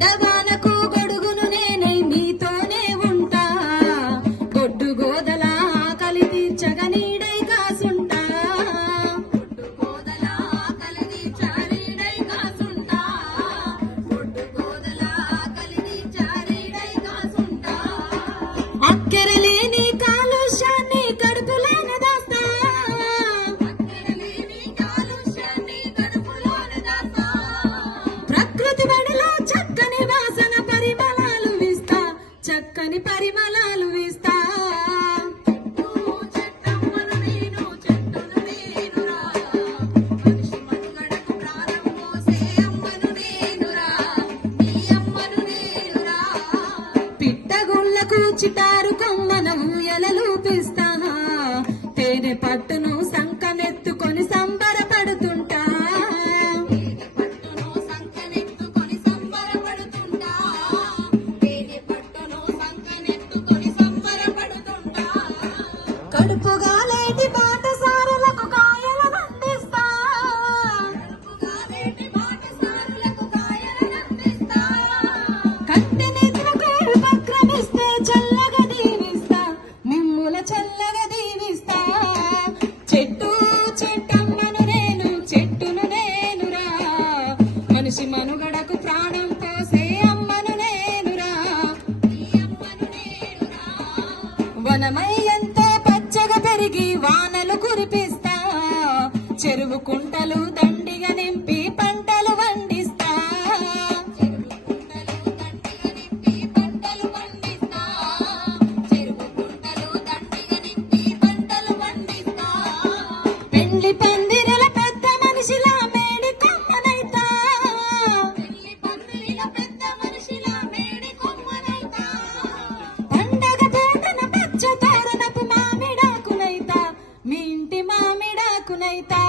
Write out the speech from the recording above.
ఎండగాలకు గొడుగును నేనై నీతోనే ఉంటా గొడ్డు గోదల ఆకలి తీర్చగ నీడై కాసుంటా గొడ్డు గోదల ఆకలి తీర్చ నీడై కాసుంటా గొడ్డు గోదల ఆకలి తీర్చ నీడై కాసుంటా అక్కెరలేని కాలుష్యాన్ని కడుపులోన దాస్తా అక్కెరలేని కాలుష్యాన్ని కడుపులోన దాస్తా ప్రకృతి బడిలో చక్కని వాసన పరిమళాలు వీస్తా చక్కని పరిమళాలు వీస్తా చెట్టమ్మను నేను చెట్టును నేనురా మనిషి మనుగడకు ప్రాణం పోసే అమ్మను నేనురా నీ అమ్మను నేనురా పిట్టగుళ్ళకు చిటారు కొమ్మన ఊయలలూపిస్తా తేనె పట్టును సంకనెత్తుకొని సంబరపడుతుంటా తేనె పట్టును సంకనెత్తుకొని సంబరపడుతుంటా తేనె పట్టును సంకనెత్తుకొని సంబరపడుతుంటా కడుపుగాలేటి బాటసారులకు కాయలనందిస్తా కడుపుగాలేటి బాటసారులకు కాయలనందిస్తా కట్టె నిద్రకు ఉపక్రమిస్తే చల్లగా దీవిస్తా మిమ్ముల చల్లగా దీవిస్తా చెట్టు చెట్టమ్మను నేను చెట్టును నేనురా మనిషి మనుగడకు ప్రాణం పోసే అమ్మను నేనురా నీ అమ్మను నేనురా వనమై ఎంతో పచ్చగా పెరిగి వానలు కురిపిస్తా చెరువు కుంటలు దండిగా నింపి పంటలు పండిస్తా చెరువు కుంటలు దండిగా నింపి పంటలు పండిస్తా చెరువు కుంటలు దండిగా నింపి పంటలు పండిస్తా పెళ్లి పందిరల పెద్ద మనిషిలా మేడి కొమ్మనైతా పెళ్లి పందిరిల పెద్ద మనిషిలా మేడి కొమ్మనైతా పండగ పూటన పచ్చ తోరణపు మామిడాకునైతా మీ ఇంటి మామిడాకునైతా